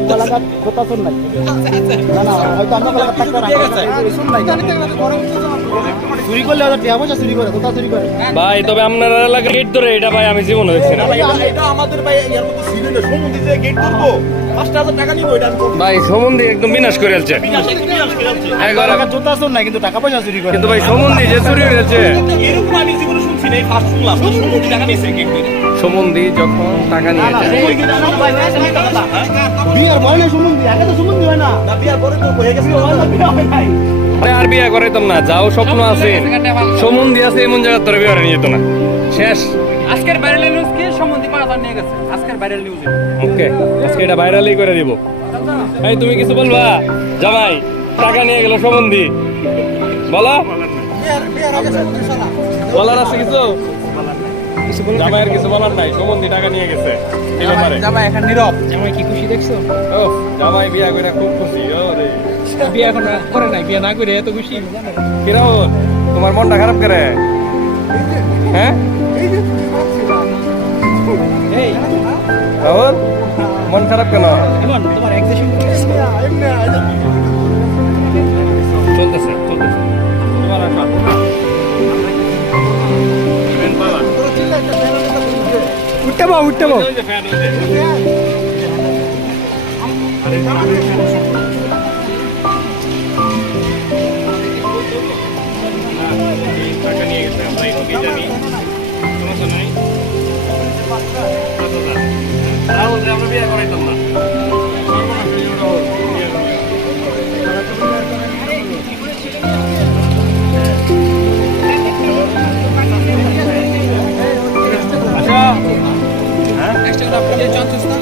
আমরা লাগা কথা শুন নাই না না হয়তো আমরা লাগা থাকতে শুন নাই চুরি করলে ওরা টিয়া পয়সা চুরি করে কথা চুরি করে ভাই তবে আপনারা এলাকার গেট ধরে এটা ভাই আমি জীবনে দেখছি না এটা আমাদের ভাই এর মতো ছিল না সমুদ্রে যে গেট করব 5000 টাকা নিব এটা ভাই সমুদ্রে একদম বিনাশ করে ফেলছে লাগা জুতা শুন নাই কিন্তু টাকা পয়সা চুরি করে কিন্তু ভাই সমুদ্রে যে চুরি হয়েছে এরকম আমি জীবনে শুনছি না এই ফার্স্ট শুনলাম সমুদ্রে টাকা নিছে গেট করে সমুদ্রে যখন টাকা নিয়ে যায় বিয়ার ভয় নাই সুমন্দি আগে তো সুমন্দি হয় না না বিয়ার পরে তো হয়ে গেছে আরে আর বিয়ে করাইতাম না যাও স্বপ্ন আছে সমুদ্রে আছে এমন জায়গা তোর বিয়ে নিয়ে যেত না শেষ আজকের ভাইরাল নিউজ কি সম্বন্ধে 5000 নিয়ে গেছে আজকের ভাইরাল নিউজ ওকে আজকে এটা ভাইরালই করে দিব এই তুমি কিছু বলবা জামাই টাকা নিয়ে গেল সমুদ্রে বলো বলার আছে কিছু জামাইয়ের কিছু বলার নাই সমুদ্রে টাকা নিয়ে গেছে এই ব্যাপারে জামাই এখন নীরব জামাই কি খুশি দেখছো ও জামাই বিয়া করে খুব খুশি ও রে বিয়ে এখন করে নাই বিয়ে না করে এত খুশি কিরণ তোমার মনটা খারাপ করে হ্যাঁ এই রাহুল মন খারাপ কেন ইমন তোমার এক্সেশন চলতেছে চলতেছে তোমার আশা ফ্যান পালা উঠতে পাও ওই যে ফ্যান ওই যে টাকা নিয়ে গেছে আমরা এটুকুই জানি সমস্যা নাই রাহুল আমরা বিয়ে করাইতাম না নেক্সট আপনাদের চান্সেস না